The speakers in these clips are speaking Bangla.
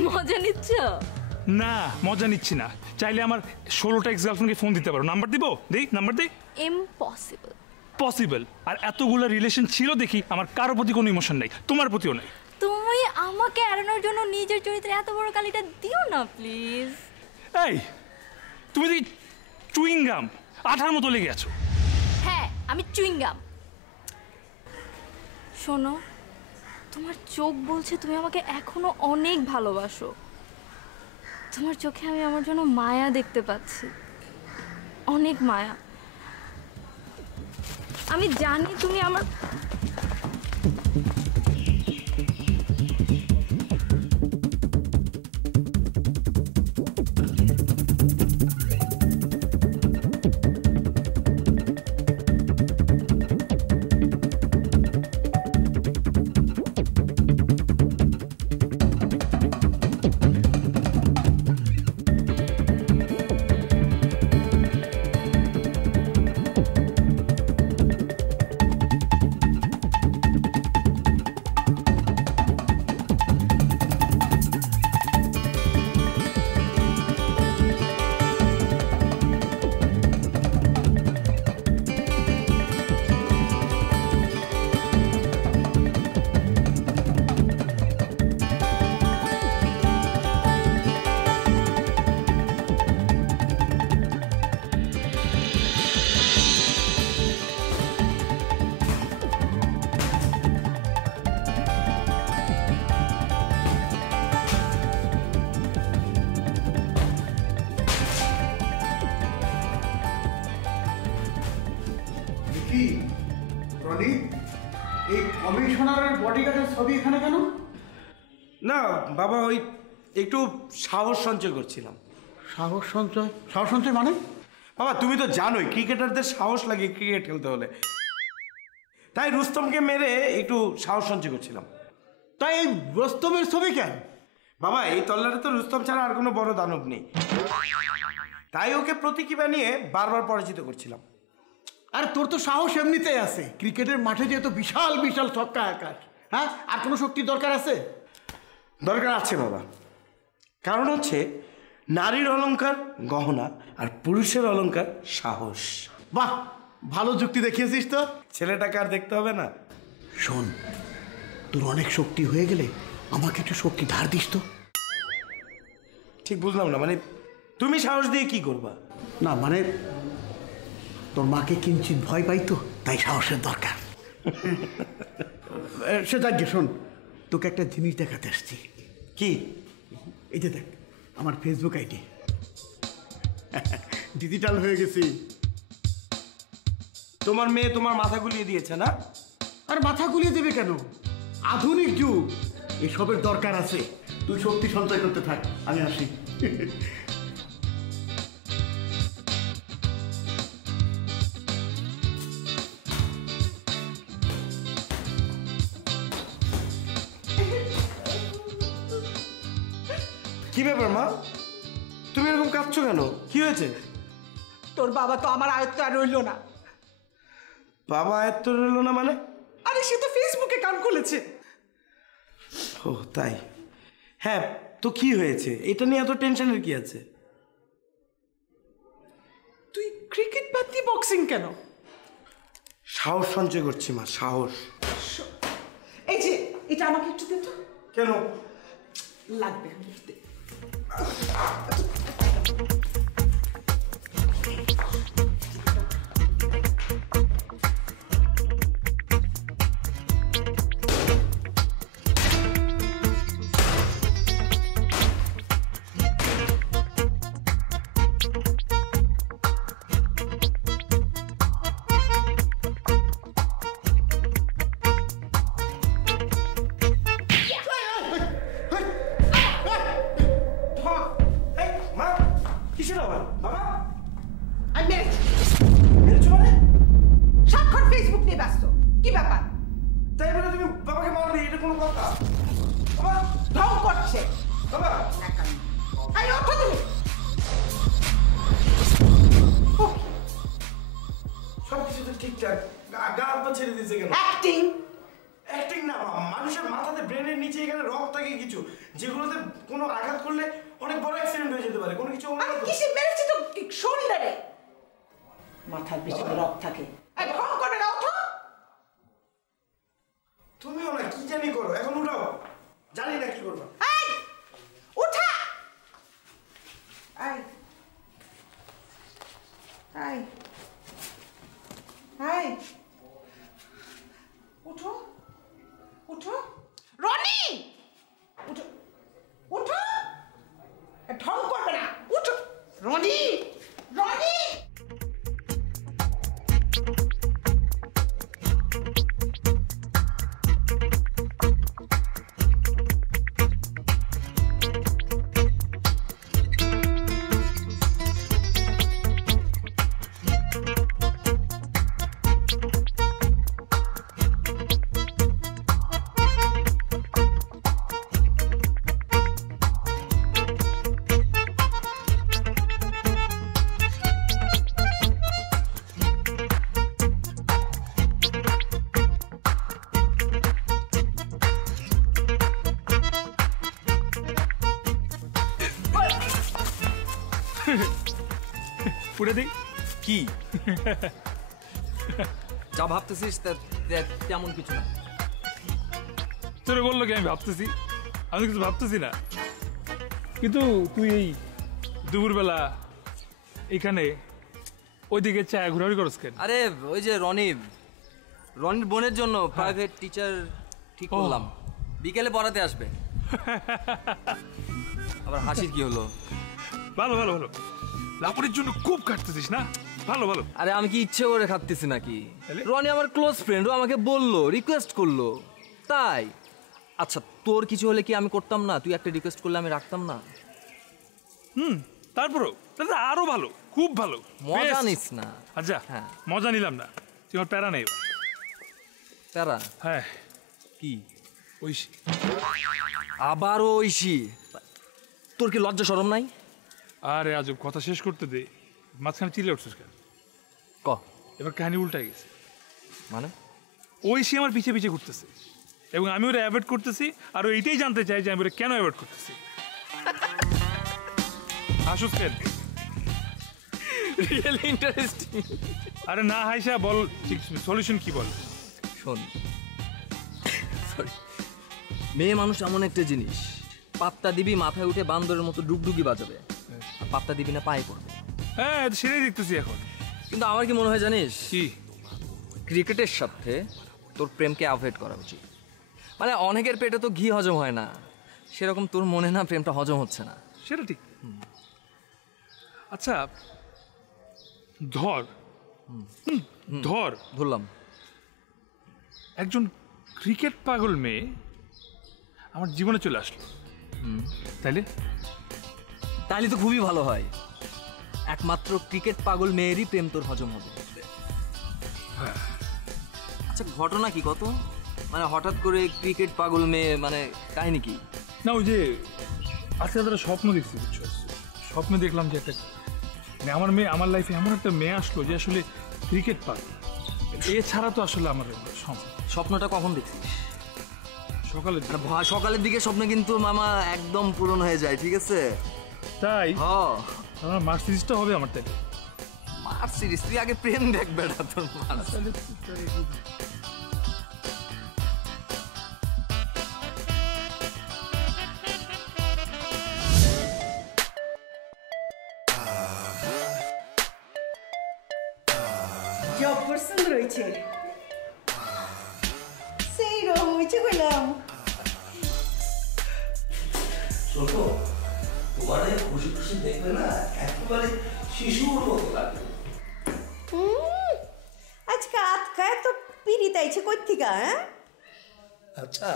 মজা নিচ্ছ? না মজা নিচ্ছি না। চাইলে আমার 16টা এক্স গার্লফ্রেন্ডকে ফোন দিতে পারো। নাম্বার দিব? দেই নাম্বার দেই? ইম্পসিবল। পসিবল। আর এতগুলো রিলেশন ছিল দেখি আমার কারো প্রতি কোনো ইমোশন নাই, তোমার প্রতিও নাই। তুমি আমাকে এড়ানোর জন্য নিজের চরিত্রে এত বড় গালিটা দিও না প্লিজ। এই তুমি দেখি চুইংগাম আঠার মতো লেগে আছো। হ্যাঁ আমি চুইংগাম। শোনো, তোমার চোখ বলছে তুমি আমাকে এখনো অনেক ভালোবাসো। তোমার চোখে আমি আমার জন্য মায়া দেখতে পাচ্ছি, অনেক মায়া। আমি জানি তুমি আমার না বাবা, ওই একটু সাহস সঞ্চয় করছিলাম। সাহস সঞ্চয়? সাহস সঞ্চয় মানে? বাবা তুমি তো জানোই ক্রিকেটারদের সাহস লাগে ক্রিকেট খেলতে হলে, তাই রুস্তমকে মেরে একটু সাহস সঞ্চয় করছিলাম। তাই এই রুস্তমের ছবি কেন? বাবা এই তল্লারে তো রুস্তম ছাড়া আর কোনো বড় দানব নেই, তাই ওকে প্রতীকী বানিয়ে বারবার পরিচিত করছিলাম। আর তোর তো সাহস এমনিতেই আছে, ক্রিকেটের মাঠে যেহেতু বিশাল বিশাল ছক্কা আকাশ। হ্যাঁ, আর কোনো শক্তির দরকার আছে? দরকার আছে বাবা, কারণ হচ্ছে নারীর অলংকার গহনা আর পুরুষের অলংকার সাহস। বাহ, ভালো যুক্তি দেখিয়েছিস তো। ছেলেটাকে আর দেখতে হবে না। শোন, তোর অনেক শক্তি হয়ে গেলে আমাকে একটু শক্তি ধার দিস তো। ঠিক বুঝলাম না, মানে তুমি সাহস দিয়ে কি করবা? না মানে তোর মাকে কিঞ্চিত ভয় পাই তো, তাই সাহসের দরকার। সে যাকে শোন, তোকে একটা জিনিস দেখাতে আসছি। কি? এই যে দেখ, আমার ফেসবুক আইডি ডিজিটাল হয়ে গেছি। তোমার মেয়ে তোমার মাথা গুলিয়ে দিয়েছে না? আর মাথা গুলিয়ে দেবে কেন? আধুনিক যুগ, এসবের দরকার আছে। তুই শক্তি সঞ্চয় করতে থাক, আমি আসি। কি ব্যাপার মা, তুমি এরকম কাঁদছো কেন? কি হয়েছে? তোর বাবা তো আমার আয়ত্ত আর রইল না। বাবা আয়ত্ত রইল না মানে? আরে সে তো ফেসবুকে কান খুলেছে। ও তাই? হ্যাঁ, তো কি হয়েছে? এটা নিয়ে এত টেনশনের কি আছে? তুই ক্রিকেট বাদ দিয়ে বক্সিং কেন? সাহস সঞ্চয় করছি মা, সাহস। এই যে এটা আমাকে একটু দে তো। কেন? লাগবে। দেখেছি এখানে রক থাকে কিছু, যেগুলোতে কোনো আঘাত করলে অনেক বড় অ্যাক্সিডেন্ট হয়ে যেতে পারে। কোনো কিছু আরে কিসে মেরেছে তো শোল্ডারে, মাথার পিছনে রক থাকে। এই ঢং করবে না, ওঠো। তুমিও না কি জানি করো, এখন উঠাও, জানি না কি করবা। এই উঠা, এই এই এই উঠো উঠো রনি, উঠো উঠো, ঢং করবে না, উঠো রনি, রনি। উড়ে দিই কি যা ভাবতেছিস তেমন কিছু না। তোরে বললো কি আমি ভাবতেছি? আমি কিছু ভাবতেছি না, কিন্তু তুই এই দুপুরবেলা এখানে ওইদিকে চা ঘোরাঘুরি করস কেন? আরে ওই যে রনির বোনের জন্য প্রাইভেট টিচার ঠিক করলাম, বিকেলে পড়াতে আসবে। আবার হাসির কি হলো? ভালো ভালো ভালো, লাপড়ির জন্য খুব কাটতেছিস না? ভালো ভালো। আরে আমি কি ইচ্ছে করে খাটতেছি নাকি? তাহলে? রনি আমার ক্লোজ ফ্রেন্ড, ও আমাকে বললো, রিকোয়েস্ট করলো, তাই। আচ্ছা তোর কিছু হলে কি আমি করতাম না? তুই একটা রিকোয়েস্ট করলে আমি রাখতাম না? তারপরও তাহলে আরো ভালো, খুব ভালো, মজা Best। নিস না। আচ্ছা হ্যাঁ। মজা নিলাম না, তুই আমার প্যারা নেই। তারা হ্যাঁ কি ওই আবারও ঐশী, তোর কি লজ্জা শরম নাই? আরে আজব কথা শেষ করতে দে, মাঝখানে চিল্লে উঠছিস কেন? ক এবার কাহিনী উল্টাই গেছে। মানে ঐশী আমার পিছে পিছে ঘুরতেছে এবং আমি ওরা অ্যাভয়েড করতেছি, আর ও এইটাই জানতে চাই যে আমি ওরা কেন অ্যাভয়েড করতেছি। হাসুস কেন? Really interesting. আরে না হাইসা বল, সলিউশন কি বল? শোন, মেয়ে মানুষ এমন একটা জিনিস, পাত্তা দিবি মাথায় উঠে বান্দরের মতো ডুগডুগি বাজাবে, আর পাত্তা দিবি না পায়ে পড়বে। হ্যাঁ সেটাই দেখতেছি এখন। কিন্তু আমার কি মনে হয় জানিস, কি? ক্রিকেটের সাথে তোর প্রেমকে অ্যাভয়েড করা উচিত। মানে অনেকের পেটে তো ঘি হজম হয় না, সেরকম তোর মনে না প্রেমটা হজম হচ্ছে না। সেটা ঠিক। আচ্ছা ধর ধর ধরলাম একজন ক্রিকেট পাগল মেয়ে আমার জীবনে চলে আসলো, তাইলে? তাহলে তো খুবই ভালো হয়। একমাত্র ক্রিকেট পাগল মেয়েরই প্রেম তোর হজম হবে। আচ্ছা ঘটনা কি কত? মানে হঠাৎ করে ক্রিকেট পাগল মেয়ে, মানে কাহিনী কি? না ওই যে আজকে তারা স্বপ্ন দেখছি, বুঝছো? স্বপ্নে দেখলাম যে একটা মানে আমার মেয়ে, আমার লাইফে এমন একটা মেয়ে আসলো যে আসলে ক্রিকেট পাগল, এছাড়া তো আসলে আমার সম্ভব। স্বপ্নটা কখন দেখছিস? সকালে সকালের দিকে স্বপ্ন কিন্তু মামা একদম পূরণ হয়ে যায়, ঠিক আছে? তাই হ্যাঁ আমার মার্সিডিজটা হবে আমার, তাই মার্সিডিজ, তুই আগে প্রেম দেখবে না তোর মার্সিডিজ। জব্বর সুন্দর হয়েছে, সেই রকম হয়েছে কইলাম। শোনো, তোমার এই খুশি খুশি দেখবে না একেবারে শিশুর মতো লাগে। আজকে আজকায় তো পিড়িত আইছে কই থেকে? হ্যাঁ আচ্ছা,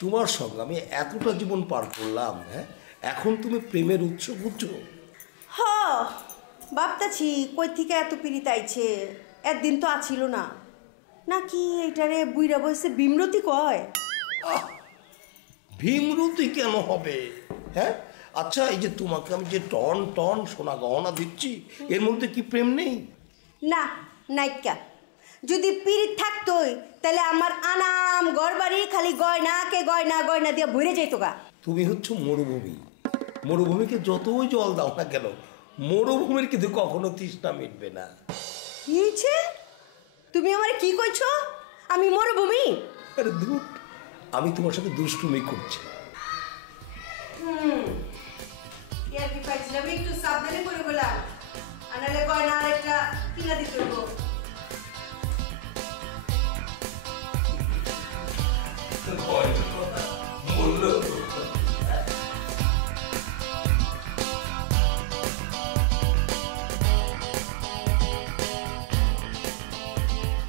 তোমার সঙ্গে আমি এতটা জীবন পার করলাম, হ্যাঁ, এখন তুমি প্রেমের উৎস বুঝছো? হ ভাবতাছি কই থেকে এত পিড়িত আইছে, একদিন তো আছিল না নাকি? এইটারে বুইরা বয়সে বিমরতি কয়? ভীমরতি কেন হবে? হ্যাঁ আচ্ছা, এই যে তোমাকে আমি যে টন টন সোনা গহনা দিচ্ছি, এর মধ্যে কি প্রেম নেই? না নাইকা, যদি পিড়িত থাকতোই তাহলে আমার আনাম ঘর বাড়ি খালি গয়না কে গয়না গয়না দিয়ে ভরে যাইতো গা। তুমি হচ্ছে মরুভূমি, মরুভূমিকে যতই জল দাও না কেন মরুভূমির কিন্তু কখনো তৃষ্ণা মিটবে না। কি হয়েছে? তুমি আমার কি কইছো? আমি মরুভূমি? আরে ধুর, আমি তোমার সাথে দুষ্টুমি করছি। ইয়ার কি পাইছিলাম, আমি একটু সাবধানে করে বললাম, আনালে গয়না আর একটা কিনা দিতে হইব।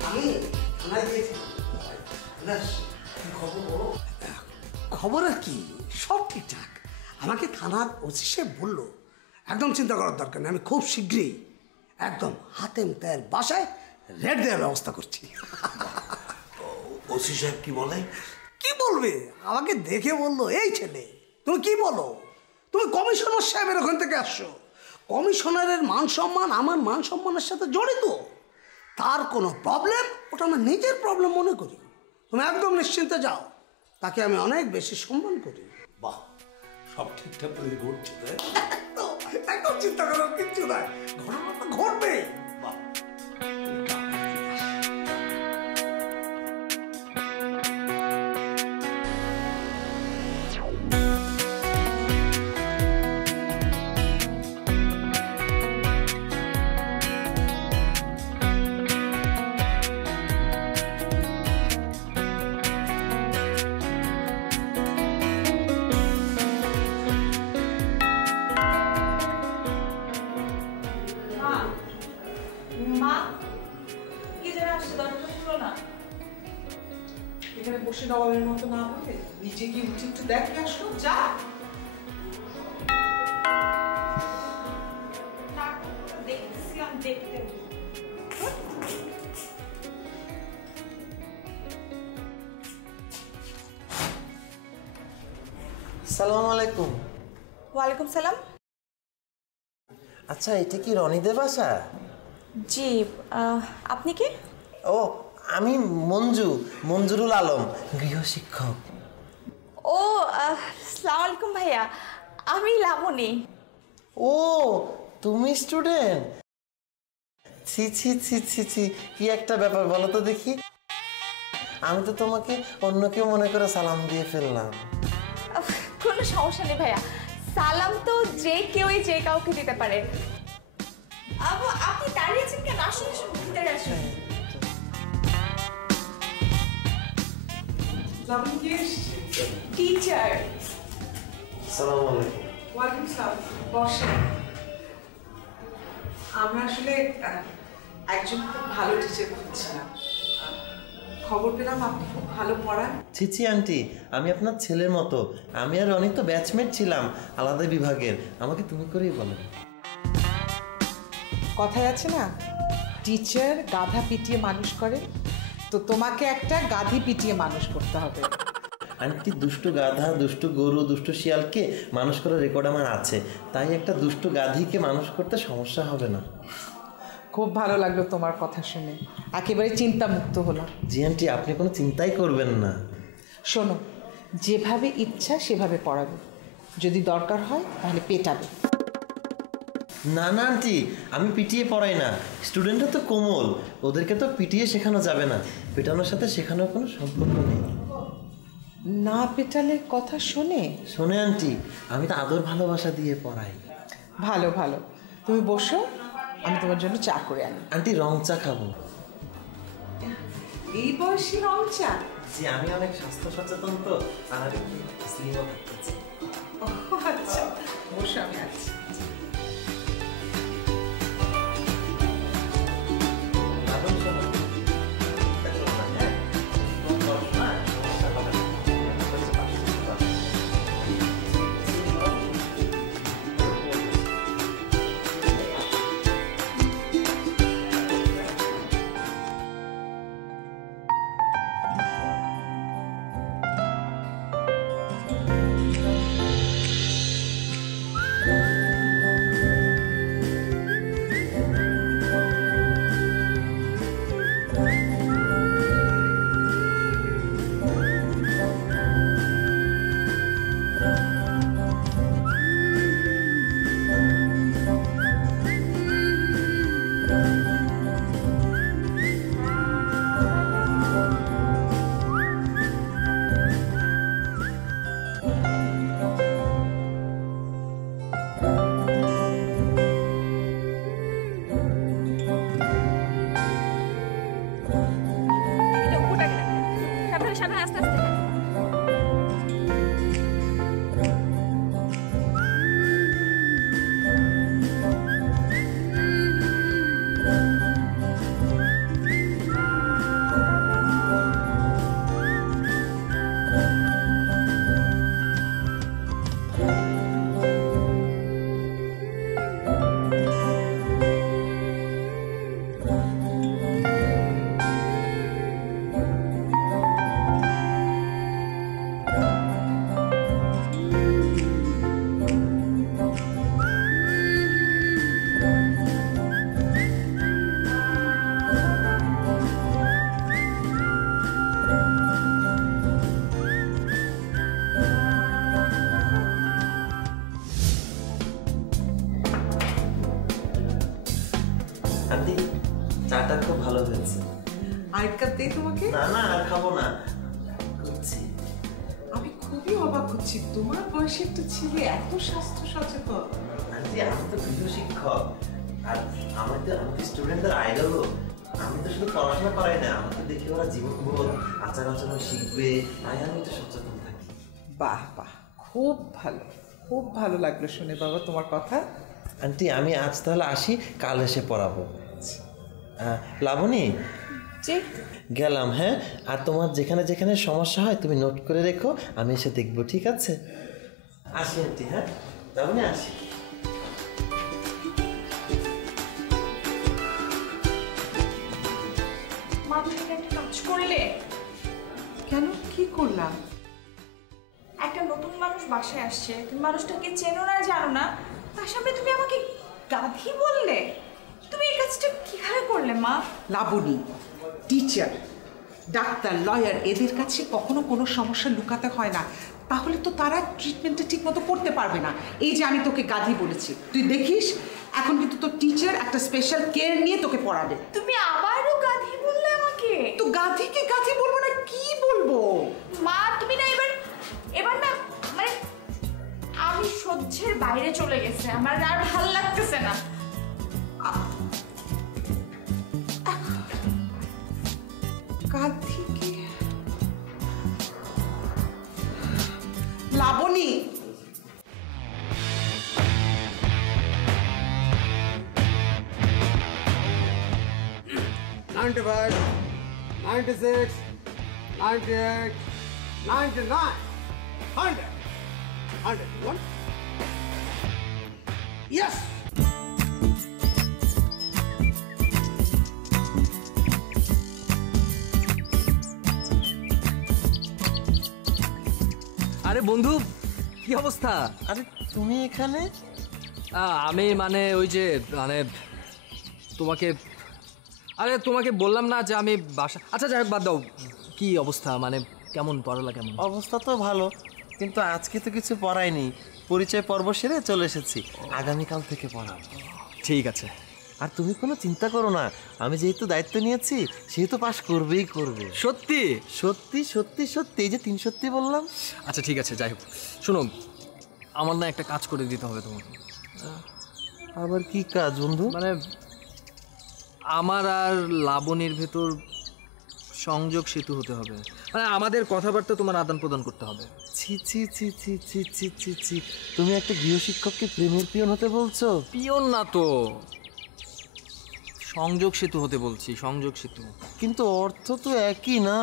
আমি থানায় গিয়েছিলাম। খবর বলো। খবর আর কি, সব ঠিকঠাক। আমাকে থানার ওসি সাহেব বললো একদম চিন্তা করার দরকার নেই, আমি খুব শীঘ্রই একদম হাতেম তার বাসায় রেড দেওয়ার ব্যবস্থা করছি। ওসি সাহেব কি বলে? কি বলবে? আমাকে দেখে বললো, এই ছেলে তুমি কি বলো, তুমি কমিশনার সাহেবের ওখান থেকে আসছো, কমিশনারের মান সম্মান আমার মান সম্মানের সাথে জড়িত, তার কোনো প্রবলেম ওটা আমার নিজের প্রবলেম মনে করি, তুমি একদম নিশ্চিন্তে যাও, তাকে আমি অনেক বেশি সম্মান করি। বাহ, সব ঠিকঠাক করে ঘটছে তাই? একদম চিন্তা করার কিচ্ছু নাই, ঘটনা তো ঘটবে। বাহ। এখানে বসে নবাবের মতো না বলে নিচে গিয়ে উঠে একটু দেখে আসলো। যা দেখতেছিলাম, দেখতে সালাম আলাইকুম। ওয়ালাইকুম সালাম। আচ্ছা, এটা কি রনিদের বাসা? জি, আপনি কি? ও, আমি মঞ্জুরুল আলম, গৃহশিক্ষক। ও, আসসালামু আলাইকুম ভাইয়া, আমি লাবণী। ও, তুমি স্টুডেন্ট? ছি ছি ছি ছি ছি, কি একটা ব্যাপার বলো তো দেখি। আমি তো তোমাকে অন্য কেউ মনে করে সালাম দিয়ে ফেললাম। কোনো সমস্যা নেই ভাইয়া, সালাম তো যে কেউই যে কাউকে দিতে পারে। আপনি দাঁড়িয়েছেন কেন? আসুন আসুন, ভিতরে আসুন। লাবণী কে এসেছে? টিচার। আসসালামু আলাইকুম। ওয়ালাইকুম সালাম। বসেন। আমরা আসলে একজন খুব ভালো টিচার খুঁজছিলাম, খবর পেলাম আপনি খুব ভালো পড়ান। ছিছি আন্টি, আমি আপনার ছেলের মতো। আমি আর অনেক তো ব্যাচমেট ছিলাম আলাদা বিভাগের, আমাকে তুমি করেই বলো। কথায় আছে না, টিচার গাধা পিটিয়ে মানুষ করে, তো তোমাকে একটা গাধি পিটিয়ে মানুষ করতে হবে। আন্টি, দুষ্টু গাধা, দুষ্টু গরু, দুষ্টু শিয়ালকে মানুষ করার রেকর্ড আমার আছে, তাই একটা দুষ্টু গাধিকে মানুষ করতে সমস্যা হবে না। খুব ভালো লাগলো তোমার কথা শুনে, একেবারে চিন্তামুক্ত হলাম। জি আন্টি, আপনি কোনো চিন্তাই করবেন না। শোনো, যেভাবে ইচ্ছা সেভাবে পড়াবে, যদি দরকার হয় তাহলে পেটাবে। না না আন্টি, আমি পিটিয়ে পড়াই না, স্টুডেন্টরা তো কোমল, ওদেরকে তো পিটিয়ে শেখানো যাবে না, পেটানোর সাথে শেখানোর কোনো সম্পর্ক নেই। না পেটালে কথা শোনে আন্টি, আমি তো আদর ভালোবাসা দিয়ে পড়াই। ভালো ভালো, তুমি বসো, আমি তোমার জন্য চা করে আনি। আন্টি, রং চা খাবো। এই বয়সী রং চা? জি, আমি অনেক স্বাস্থ্য সচেতন তো, আর স্লিমও থাকতেছি। আচ্ছা, বসো, আমি আছি। সাবধানে আস্তে আস্তে। আন্টি চাটা খুব ভালো হয়েছে। আরেক কাপ দেই তোমাকে? না না আর খাবো না, করছি। আমি খুবই অবাক হচ্ছি, তোমার বয়সে একটা ছেলে এত স্বাস্থ্য সচেতন। আন্টি আমি তো গৃহ শিক্ষক, আর আমি তো স্টুডেন্টদের আইডলও। আমি তো শুধু পড়াশোনা করাই না, আমাকে দেখে ওরা জীবনবোধ আচার আচরণ শিখবে, তাই আমি একটু সচেতন থাকি। বাহ বাহ, খুব ভালো, খুব ভালো লাগলো শুনে বাবা তোমার কথা। আন্টি আমি আজ তাহলে আসি, কাল এসে পড়াবো। লাবণী গেলাম, হ্যাঁ? আর তোমার যেখানে যেখানে সমস্যা হয় তুমি নোট করে রেখো, আমি এসে দেখবো, ঠিক আছে? আসি আন্টি, হ্যাঁ লাবণী আসি। মা তুমি একটা কাজ করলে। কেন, কি করলাম? একটা নতুন মানুষ বাসায় আসছে, তুমি মানুষটাকে চেনো না জানো না, তার সামনে তুমি আমাকে গাধি বললে। তুমি এই কাজটা কিভাবে করলে মা? লাবণী, টিচার, ডাক্তার, লয়ার এদের কাছে কখনো কোনো সমস্যা লুকাতে হয় না, তাহলে তো তারা ট্রিটমেন্টটা ঠিক মতো করতে পারবে না। এই যে আমি তোকে গাধি বলেছি, তুই দেখিস এখন কিন্তু তোর টিচার একটা স্পেশাল কেয়ার নিয়ে তোকে পড়াবে। তুমি আবারও গাধি বললে আমাকে? তো গাধিকে গাধি বলবো না কি বলবো? মা তুমি না এবার না মানে আমি সহ্যের বাইরে চলে গেছে, আমার আর ভালো লাগতেছে না। গাধিকে লাবণী, 95, 96, 98, 99, 100, 101. Yes! আরে বন্ধু, কি অবস্থা? আরে তুমি এখানে? আমি মানে ওই যে মানে তোমাকে বললাম না যে আমি বাসা। আচ্ছা যাই হোক, বাদ দাও। কি অবস্থা, মানে কেমন পড়ালা? কেমন অবস্থা? তো ভালো, কিন্তু আজকে তো কিছু পড়াইনি, পরিচয় পর্ব সেরে চলে এসেছি, আগামীকাল থেকে পড়াবো। ঠিক আছে। আর তুমি কোনো চিন্তা করো না, আমি যেহেতু দায়িত্ব নিয়েছি সেহেতু পাশ করবেই করবে। সত্যি সত্যি সত্যি সত্যি, এই যে 3 সত্যি বললাম। আচ্ছা ঠিক আছে, যাই হোক শোনো, আমার না একটা কাজ করে দিতে হবে তোমাকে। আবার কি কাজ বন্ধু? মানে আমার আর লাবণীর ভেতর সংযোগ সেতু হতে হবে, মানে আমাদের কথাবার্তা তোমার আদান প্রদান করতে হবে। ছি ছি ছি ছি ছি ছি ছি ছি, তুমি একটা গৃহশিক্ষককে প্রেমের পিয়ন হতে বলছো? পিয়ন না তো, সংযোগ সেতু হতে বলছি, সংযোগ সেতু। কিন্তু অর্থ তো একই না।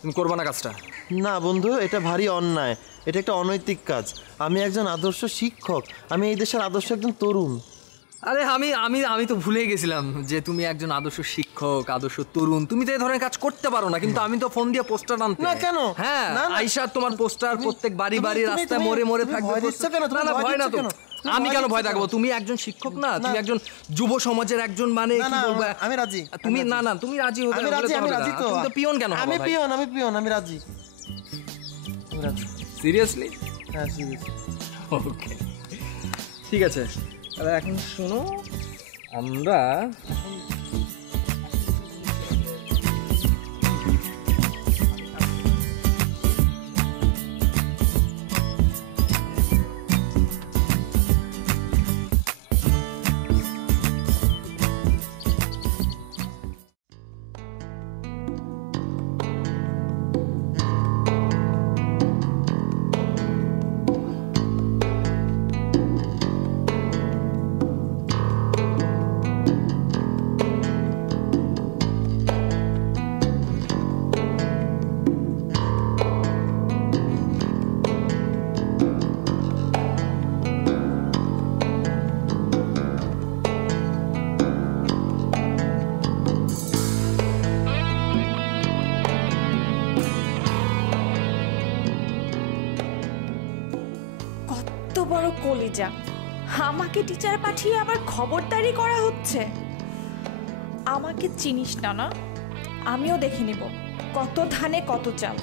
তুমি করবা না কাজটা? না বন্ধু, এটা ভারী অন্যায়, এটা একটা অনৈতিক কাজ। আমি একজন আদর্শ শিক্ষক, আমি এই দেশের আদর্শ একজন তরুণ। আরে আমি আমি আমি তো ভুলে গেছিলাম যে তুমি একজন আদর্শ শিক্ষক, আদর্শ তরুণ। তুমি তো এই ধরনের কাজ করতে পারো না, কিন্তু আমি তো ফোন দিয়ে পোস্টার আনতে। না কেন? হ্যাঁ, আয়শা তোমার পোস্টার প্রত্যেক বাড়ি বাড়ি রাস্তায় মোড়ে মোড়ে থাকবে। না না, ভয় না তো। আমি কেন ভয় থাকবো? তুমি একজন শিক্ষক না, তুমি একজন যুব সমাজের একজন, মানে কি বলবো, আমি রাজি। তুমি না না, তুমি রাজি হতে আমি রাজি, আমি রাজি তো। তুমি তো পিয়ন কেন? আমি পিয়ন, আমি পিয়ন, আমি রাজি। সিরিয়াসলি? হ্যাঁ সিরিয়াসলি। ওকে ঠিক আছে, তাহলে এখন শোনো, আমরা বড় কলিজা, আমাকে টিচার পাঠিয়ে আবার খবরদারি করা হচ্ছে। আমাকে চিনিস না, না আমিও দেখে নিব কত ধানে কত চাল।